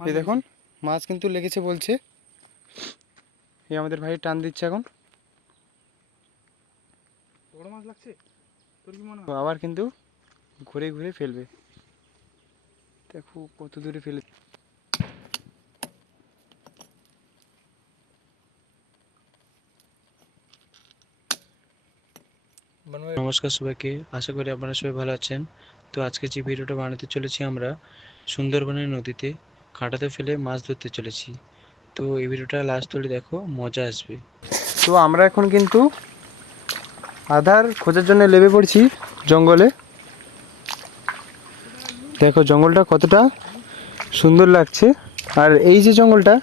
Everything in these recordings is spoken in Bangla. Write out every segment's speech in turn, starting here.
এই দেখুন মাছ কিন্তু লেগেছে বলছে। এই আমাদের ভাই টান দিচ্ছে এখন। বড় মাছ লাগছে? তোর কি মনে তো আবার কিন্তু ঘুরে ঘুরে ফেলবে। দেখো কত দূরে ফেলে নমস্কার সবাইকে আশা করি আপনারা সবাই ভালো আছেন। তো আজকে যে ভিডিওটা বানাতে চলেছি আমরা সুন্দরবনের নদীতে কাঁটাতে ফেলে মাছ ধরতে চলেছি। তো এই ভিডিওটা লাস্ট ধরে দেখো, মজা আসবে। তো আমরা এখন কিন্তু আধার খোঁজার জন্য লেবে পড়ছি জঙ্গলে। দেখো জঙ্গলটা কতটা সুন্দর লাগছে। আর এই যে জঙ্গলটা,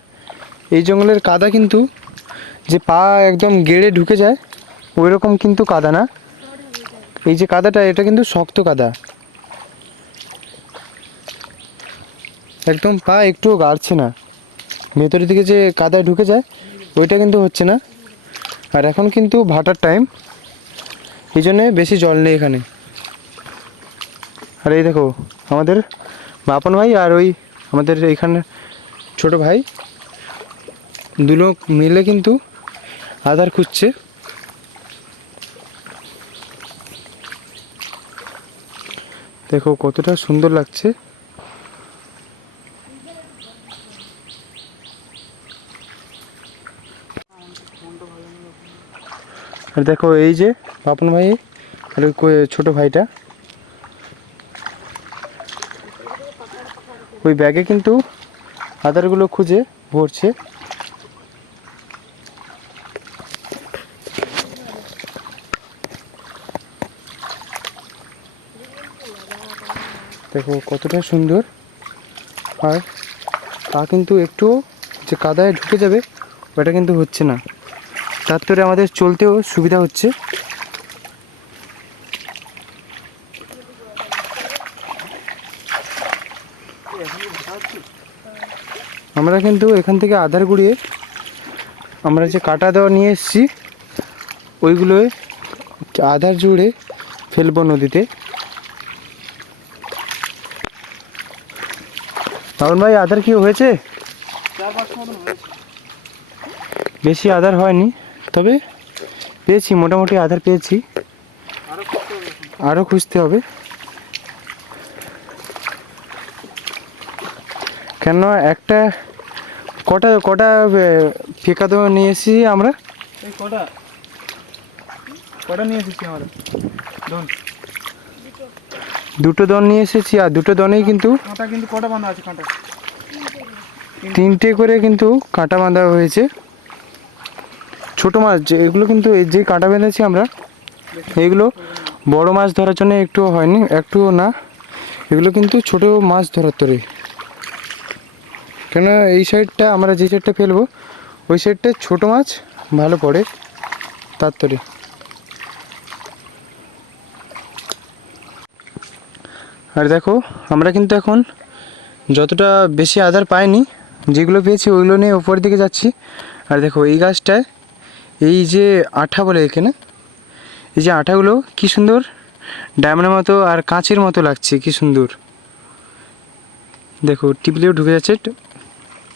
এই জঙ্গলের কাদা কিন্তু যে পা একদম গেড়ে ঢুকে যায় ওই রকম কিন্তু কাদা না। এই যে কাদাটা, এটা কিন্তু শক্ত কাদা। একদম পা একটুও গাড়ছে না। ভেতরের দিকে যে কাদায় ঢুকে যায়, ওইটা কিন্তু হচ্ছে না। আর এখন কিন্তু ভাটার টাইম এই জন্যে বেশি জল নেই এখানে। আর এই দেখো, আমাদের বাপন ভাই আর ওই আমাদের এইখানে ছোট ভাই দু লোক মিলে কিন্তু আধার খুঁজছে। দেখো কতটা সুন্দর লাগছে। আর দেখো এই যে বাপন ভাই, আর ছোট ভাইটা। ওই ব্যাগে কিন্তু আদারগুলো খুঁজে ভরছে। দেখো কতটা সুন্দর। আর তা কিন্তু একটু যে কাদায় ঢুকে যাবে, ওটা কিন্তু হচ্ছে না। তার তোরে আমাদের চলতেও সুবিধা হচ্ছে। আমরা কিন্তু এখান থেকে আধার গুড়িয়ে আমরা যে কাটা দেওয়া নিয়ে এসেছি ওইগুলোয় আধার জুড়ে ফেলব নদীতে। তখন ভাই আধার কি হয়েছে। বেশি আধার হয়নি। তবে পেয়েছি মোটামুটি আধার পেয়েছি। আরও খুঁজতে হবে। কেন একটা কটা কটা ফেকা তো নিয়ে এসেছি আমরা? কটা? কটা নিয়ে এসেছি আমরা? দুটো দন নিয়ে এসেছি আর দুটো দনেই কিন্তু কাঁটা কিন্তু কটা বাঁধা আছে কাঁটা? তিনটে করে কিন্তু কাঁটা বাঁধা হয়েছে। ছোট মাছ যে- এগুলো কিন্তু এই যে কাঁটা বেঁধেছি আমরা, এগুলো বড় মাছ ধরার জন্য একটু হয়নি একটুও না, এগুলো কিন্তু ছোট মাছ ধরার তরে। কেন এই সাইডটা আমরা যে সাইডটা ফেলব, ওই সাইডটা ছোট মাছ, ভালো পড়ে তার তরে। আর দেখো, আমরা কিন্তু এখন যতটা বেশি আধার পাইনি, যেগুলো পেয়েছি ওইগুলো নিয়ে উপরের দিকে যাচ্ছি। আর দেখো, এই গাছটায় এই যে আঠা বলে এখানে এই যে আঠাগুলো কি সুন্দর? ডায়মন্ডের মতো আর কাঁচের মতো লাগছে কি সুন্দর। দেখো টিপলেও ঢুকে যাচ্ছে।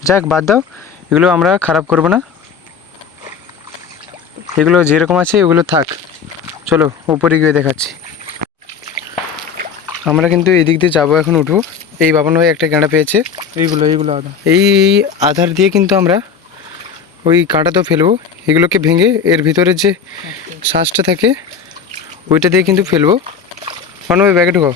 যাক বাদ দাও এগুলো আমরা খারাপ করব না। এগুলো যেরকম আছে এগুলো থাক। চলো উপরে গিয়ে দেখাচ্ছি। আমরা কিন্তু এদিক দিয়ে যাব এখন উঠবো। এই বাবন ভাই একটা গেঁড়া পেয়েছে। এইগুলো এইগুলো আদা। এই আধার দিয়ে কিন্তু আমরা ওই কাঁটাতেও ফেলব। এগুলোকে ভেঙে এর ভিতরে যে শ্বাসটা থাকে ওইটা দিয়ে কিন্তু ফেলব। মানবে ব্যাগে ঢুকাও।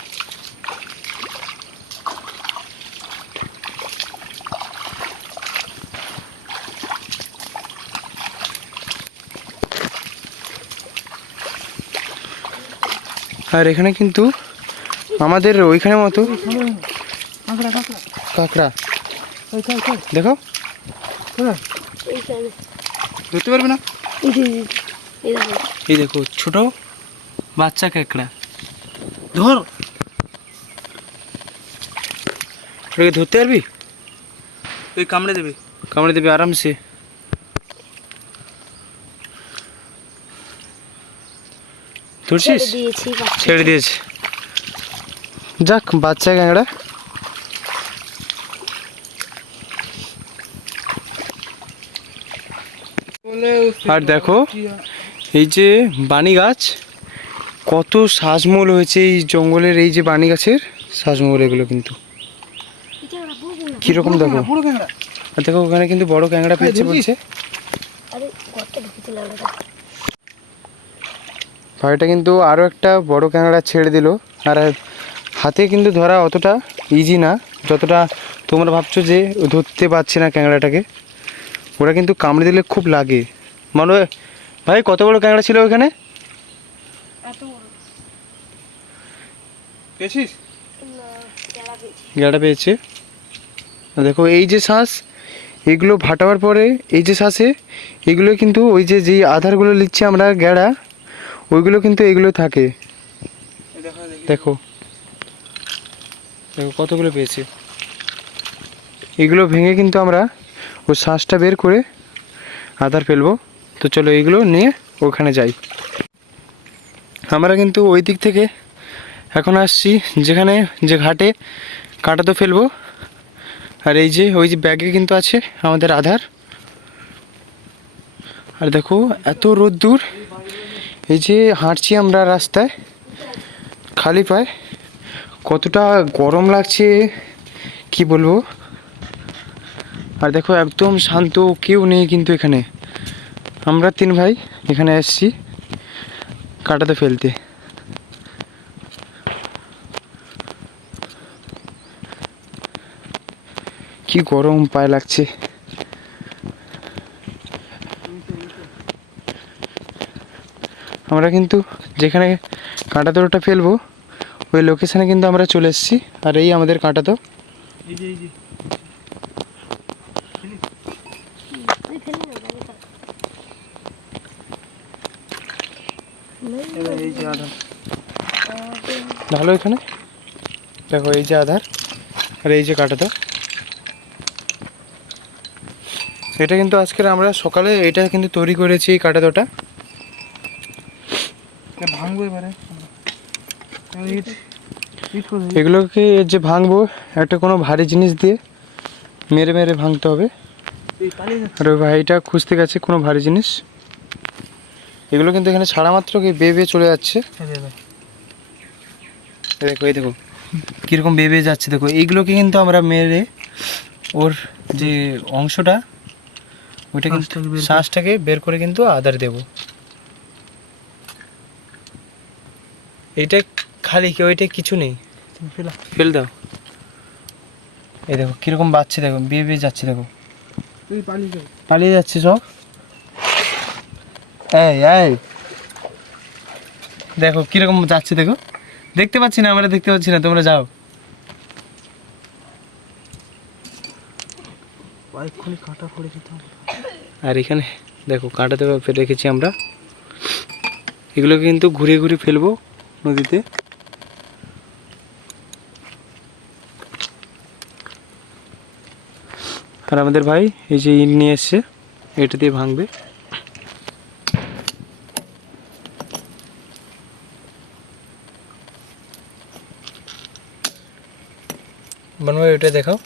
আর এখানে কিন্তু আমাদের ওইখানে মতো কাঁকড়া। ওই দেখো। এইখানে। ধরতে পারবে না? এই দেখো। ছোট বাচ্চা কাঁকড়া ধর। ওটাকে ধরতে পারবি? ওই কামড়ে দেবে। কামড়ে দেবে আরামসে। ধরছিস? ছেড়ে দিয়েছি যাক বাচ্চা কাঁকড়া আর দেখো এই যে বানি গাছ কত শ্বাসমূল হয়েছে এই জঙ্গলের এই যে বানি গাছের শ্বাসমূল এগুলো কিন্তু। কীরকম দেখো? আর দেখো ওখানে কিন্তু বড় ক্যাংড়া পেয়েছে বলছে ভাইটা কিন্তু আরও একটা বড় ক্যাংড়া ছেড়ে দিল। আর হাতে কিন্তু ধরা অতটা ইজি না যতটা তোমরা ভাবছ যে ধরতে পারছে না ক্যাংড়াটাকে। ওরা কিন্তু কামড়ে দিলে খুব লাগে। মানে ভাই কত বড় ক্যাংড়া ছিল ওখানে পেয়েছিস? পেয়েছি গেঁড়া পেয়েছে। দেখো এই যে শ্বাস এগুলো ভাটাবার পরে এই যে শ্বাসে এগুলো কিন্তু ওই যে যেই আধারগুলো নিচ্ছি আমরা গেঁড়া ওইগুলো কিন্তু এগুলো থাকে। দেখো। দেখো কতগুলো পেয়েছে। এগুলো ভেঙে কিন্তু আমরা ওই শ্বাসটা বের করে আধার ফেলব। তো চলো এইগুলো নিয়ে ওখানে যাই। আমরা কিন্তু ওই দিক থেকে এখন আসছি যেখানে যে ঘাটে কাটা তো ফেলব। আর এই যে ওই যে ব্যাগে কিন্তু আছে আমাদের আধার। আর দেখো এত রোদ্দুর এই যে হাঁটছি আমরা রাস্তায়, খালি পায়। কতটা গরম লাগছে, কি বলব? আর দেখো একদম শান্ত কেউ নেই কিন্তু এখানে। আমরা তিন ভাই এখানে এসেছি কাটাতে ফেলতে। কি গরম পায়ে লাগছে। আমরা কিন্তু যেখানে কাঁটা তোরটা ফেলব ওই লোকেশানে কিন্তু আমরা চলে এসেছি। আর এই আমাদের কাঁটা তো এই যে এই যে ওই ফেলে না গাড়ি কাট এবার এই যে আধার। এখানে? দেখো এই যে আধার আর এই যে কাঁটা এটা কিন্তু আজকের আমরা সকালে এটা কিন্তু তৈরি করেছি এই কাঁটা ভাঙবো এবারে? ইট করে দিই। এগুলোকে যে ভাঙবো একটা কোনো ভারী জিনিস দিয়ে মেরে মেরে ভাঙতে হবে। আর ভাইটা খুঁজতে গেছে কোনো ভারী জিনিস। এগুলো কিন্তু এখানে ছাড়া মাত্র কি বেয়ে বেয়ে চলে যাচ্ছে। দেখো এই দেখো। কীরকম বেয়ে বেয়ে যাচ্ছে দেখো। এইগুলোকে কিন্তু আমরা মেরে ওর যে অংশটা ওইটা কিন্তু শ্বাসটাকে বের করে- কিন্তু আদার দেব। এইটা খালি কি ওইটা কিছু নেই? ফেল। দাও। এই দেখো কীরকম বাচ্চা দেখো। বেয়ে বেয়ে যাচ্ছে দেখো। পালিয়ে যাচ্ছে সব? এই এই। দেখো কীরকম যাচ্ছে দেখো। দেখতে পাচ্ছি না আমরা দেখতে পাচ্ছি না তোমরা যাও। কাটা পড়ে আর এখানে দেখো কাঁটাতে রেখেছি আমরা। এগুলোকে কিন্তু ঘুরে ঘুরে ফেলব নদীতে। আর আমাদের ভাই এই যে ইট নিয়ে এসছে এটা দিয়ে ভাঙবে। বানভাই ওটা দেখাও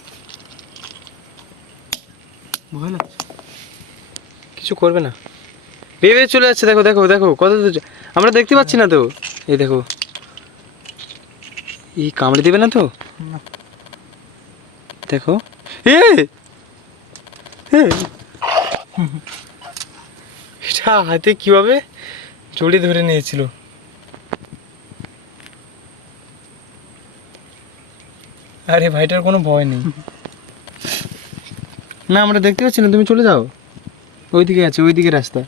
ভয় লাগছে। কিছু করবে না। ভেবে চলে যাচ্ছে দেখো দেখো দেখো কত দূর আমরা দেখতে পাচ্ছি না তো। এই দেখো। ই কামড়ে দিবে না তো? দেখো। এ! এ। এটা হাতে কীভাবে? জড়ি ধরে নিয়েছিল। আরে ভাইটার কোনো ভয় নেই। না আমরা দেখতে পাচ্ছি না তুমি চলে যাও। ওইদিকে আছে ওইদিকে রাস্তা।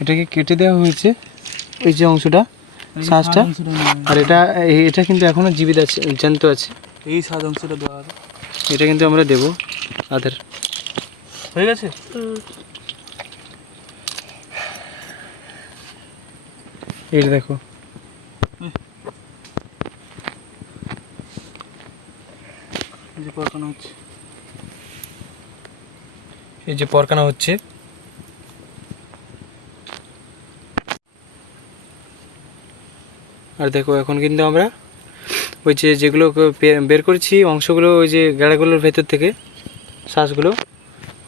এটাকে কেটে দেওয়া হয়েছে এই যে অংশটা শ্বাসটা? আর এটা এটা কিন্তু এখনও জীবিত আছে জ্যান্ত আছে। এই সাত অংশটা দেওয়া এটা কিন্তু আমরা দেবো আধার। হয়ে গেছে? এইটা দেখো। এই যে পরকানো হচ্ছে। এই যে পরকানা হচ্ছে। আর দেখো এখন কিন্তু আমরা ওই যে যেগুলো বের করেছি অংশগুলো ওই যে গেড়াগুলোর ভেতর থেকে শ্বাসগুলো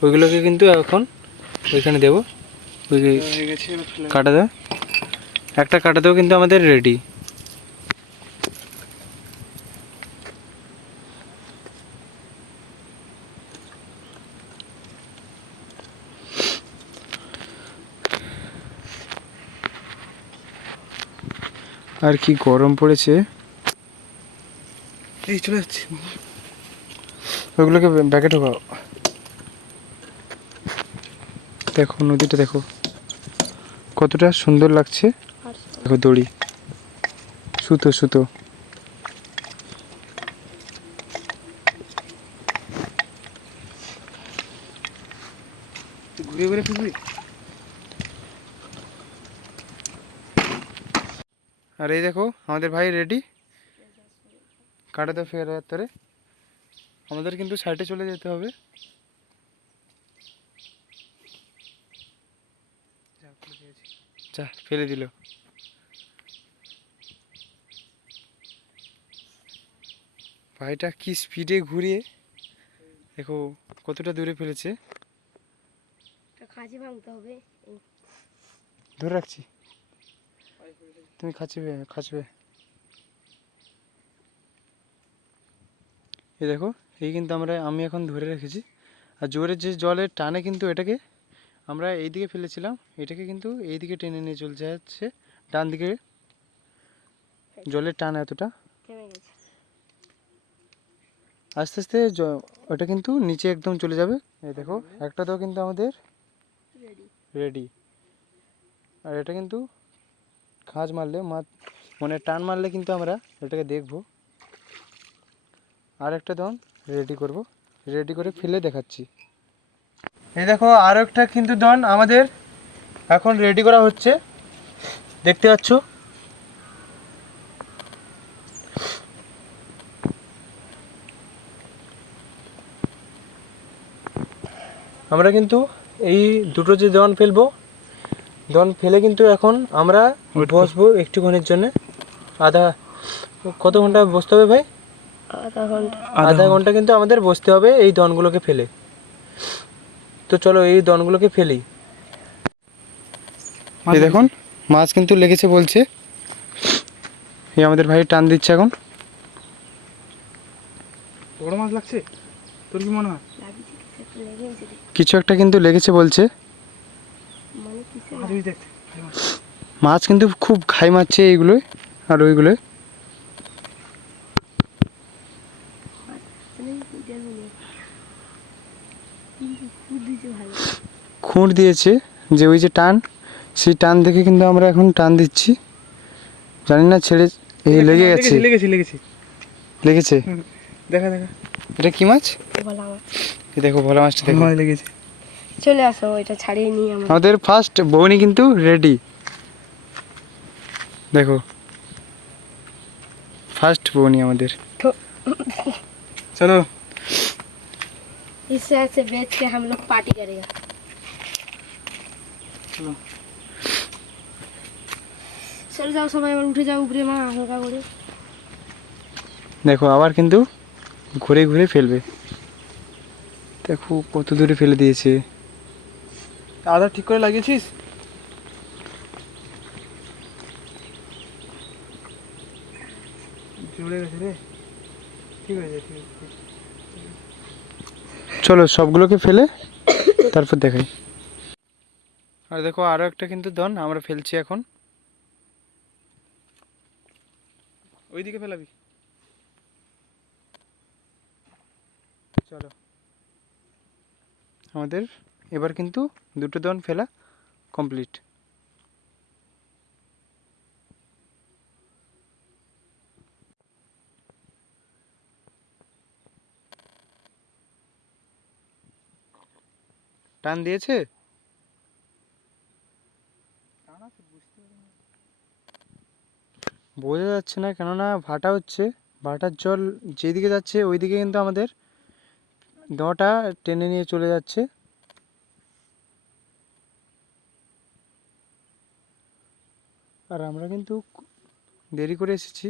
ওইগুলোকে কিন্তু এখন ওইখানে দেবো। ওই। কাটা দেওয়া একটা কাটাতেও কিন্তু আমাদের রেডি আর কি গরম পড়েছে? এই চলে যাচ্ছে। ওইগুলোকে ব্যাগে ঢোকাও। দেখো নদীটা দেখো। কতটা সুন্দর লাগছে। দেখো দড়ি। সুতো সুতো। আর এই দেখো, আমাদের ভাই রেডি কাটাতে ফের তোরে আমাদের কিন্তু সাইডে চলে যেতে হবে। যা, ফেলে দিল। ভাইটা কি স্পিডে ঘুরিয়ে দেখো কতটা দূরে ফেলেছে। খাঁচি ভাঙতে হবে। ধরে রাখছি। তুমি খাঁচবে খাঁচবে এই দেখো এই কিন্তু আমরা আমি এখন ধরে রেখেছি। আর জোরে যে জলের টানে কিন্তু এটাকে আমরা এই দিকে ফেলেছিলাম এটাকে কিন্তু এই দিকে টেনে নিয়ে চলছে যাচ্ছে ডান দিকে জলের টান এতটা। আস্তে আস্তে ওটা কিন্তু নিচে একদম চলে যাবে। এই দেখো একটাতেও কিন্তু আমাদের রেডি আর এটা কিন্তু খাঁজ মারলে মানে টান মারলে কিন্তু আমরা এটাকে দেখব। আর একটা দন রেডি করব। রেডি করে ফেলে দেখাচ্ছি। এই দেখো আরও একটা কিন্তু দন আমাদের এখন রেডি করা হচ্ছে। দেখতে পাচ্ছ? আমরা কিন্তু এই দুটো যে দন ফেলব দন ফেলে কিন্তু এখন আমরা বসবো একটুখানির জন্য। আধা কত ঘণ্টা বসতে হবে ভাই? আধা ঘণ্টা। আধা ঘণ্টা। কিন্তু আমাদের বসতে হবে এই দনগুলোকে ফেলে। তো চলো এই দনগুলোকে ফেলি। এই দেখুন মাছ কিন্তু লেগেছে বলছে। এই আমাদের ভাই টান দিচ্ছে এখন। বড় মাছ লাগছে? তোর কি মনে হয়? কিছু একটা লেগে গেছে রে। কিছু একটা কিন্তু লেগেছে বলছে। মানে মাছ? কিন্তু খুব খাই মারছে এইগুলোই আর ওইগুলোই ভালো খুঁট দিয়েছে যে ওই যে টান সেই টান দেখে কিন্তু আমরা এখন টান দিচ্ছি। জানি না ছেড়ে এই লেগে গেছে। লেগেছে লেগেছে। লেগেছে? দেখা দেখা। এটা কি মাছ? দেখো ভোলা মাছটা দেখো মাছ লেগেছে চলে আসো এটা ছাড়িয়ে নিই আমরা আমাদের ফার্স্ট বৌনি কিন্তু রেডি দেখো ফার্স্ট বৌনি আমাদের চলো इससे ऐसे बेच के हम लोग पार्टी करेगा চলো চলে যাও সবাই এবার উঠে যাও উপরে মা হালকা করে দেখো আবার কিন্তু ঘুরে ঘুরে ফেলবে দেখো কত দূরে ফেলে দিয়েছে। আদা ঠিক করে লাগিয়েছিস? চলো সবগুলোকে ফেলে তারপর দেখাই। আর দেখো আরও একটা কিন্তু দন আমরা ফেলছি এখন। ওইদিকে ফেলাবি। চলো। আমাদের। এবার কিন্তু দুটো দন ফেলা কমপ্লিট টান দিয়েছে? বোঝা যাচ্ছে না কেননা ভাটা হচ্ছে ভাটার জল যেদিকে যাচ্ছে ওইদিকে কিন্তু আমাদের দটা টেনে নিয়ে চলে যাচ্ছে। আর আমরা কিন্তু দেরি করে এসেছি।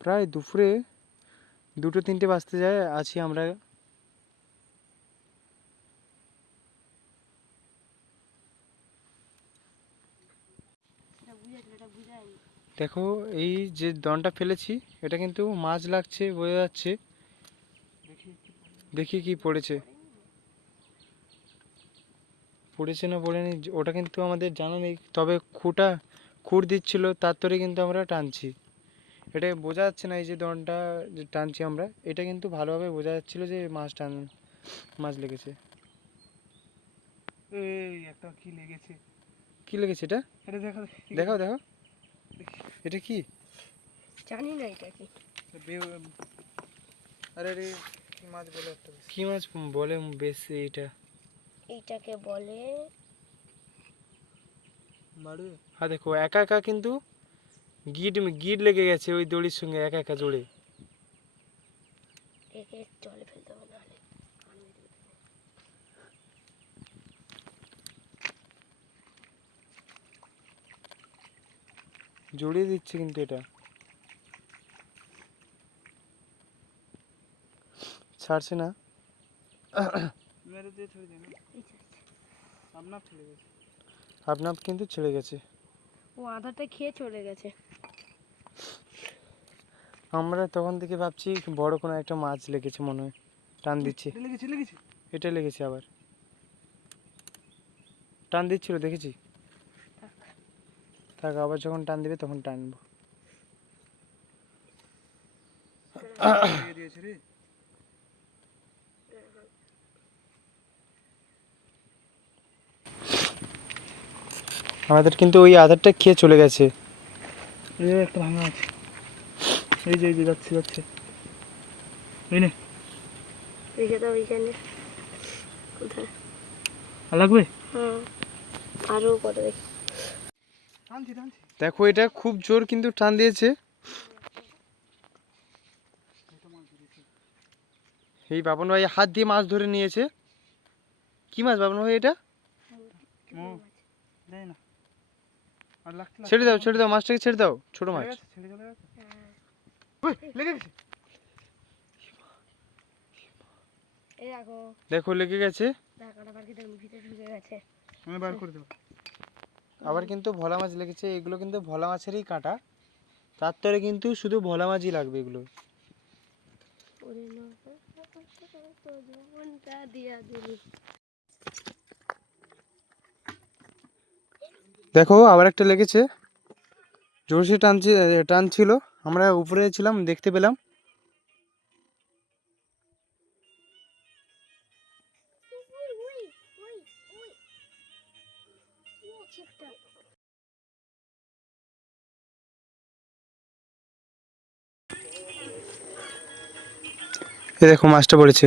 প্রায় দুপুরে দুটো তিনটে বাজতে যায়, আছি আমরা। দেখো, এই যে দনটা ফেলেছি, এটা কিন্তু মাছ লাগছে, বোঝা যাচ্ছে। দেখি কি পড়েছে। পড়েছে না পড়েনি ওটা কিন্তু আমাদের জানা নেই। তবে খুঁটা খুঁড় দিচ্ছিল তার তরে কিন্তু আমরা টানছি। এটা বোঝা যাচ্ছে না এই যে দনটা যে টানছি আমরা। এটা কিন্তু ভালোভাবে বোঝা যাচ্ছিল যে মাছ টান মাছ লেগেছে। এই একটা কি লেগেছে? কি লেগেছে এটা? এটা দেখা দেখাও দেখো এটা কি? জানি না এটা কি আরে রে। কি মাছ বলে একটা বেশ। কি মাছ বলে বেশ এইটা এইটাকে বলে হ্যাঁ দেখো একা একা কিন্তু গিট গিট লেগে গেছে ওই দড়ির সঙ্গে একা একা জোরে। একে জলে ফেলতে হবে জড়িয়ে দিচ্ছে কিন্তু এটা। ছাড়ছে না। মেরে দিয়ে ছেড়ে দিন। আপনার ছেড়ে গেছে। আপনার কিন্তু ছেড়ে গেছে। ও আধারটা খেয়ে চলে গেছে। আমরা তখন থেকে ভাবছি বড় কোনো একটা মাছ লেগেছে মনে হয়। টান দিচ্ছে। এটা লেগেছে লেগেছে? এটা লেগেছে আবার। টান দিচ্ছিল দেখেছি? থাক আবার যখন টান দিবে তখন টানবো। দিয়েছে রে। আমাদের কিন্তু ওই আধারটা খেয়ে চলে গেছে। একটা ভাঙা আছে। এই যে এই যে যাচ্ছে যাচ্ছে। এই নে। রেখে দাও কোথায়? আর লাগবে? হ্যাঁ আরও কত দেখি। এটা খুব জোর কিন্তু টান দিয়েছে। এই বাবন ভাই হাত দিয়ে মাছ ধরে নিয়েছে। কি মাছ বাবন ভাই এটা? না। ছেড়ে দাও ছেড়ে দাও মাছটাকে ছেড়ে দাও ছোট মাছ। গেছে, ছেড়ে চলে গেছে। ওই, লেগে গেছে। এই দেখো। দেখো লেগে গেছে। আবার কিন্তু ভোলা মাছ লেগেছে এগুলো কিন্তু ভোলা মাছেরই কাঁটা। তার তরে কিন্তু শুধু ভোলা মাছই লাগবে এগুলো। দিয়া দিলি দেখো, আবার একটা লেগেছে। জোরসে টানছে টানছিল। আমরা উপরে ছিলাম, দেখতে পেলাম। দেখো, মাছটা পড়েছে।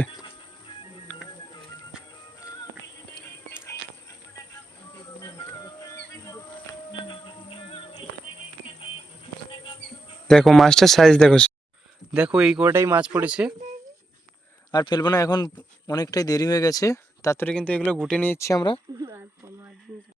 দেখো, মাছটার সাইজ দেখো। দেখো, এই কটাই মাছ পড়েছে। আর ফেলব না, এখন অনেকটাই দেরি হয়ে গেছে। তারপরে কিন্তু এগুলো গুটে নিয়েছি আমরা।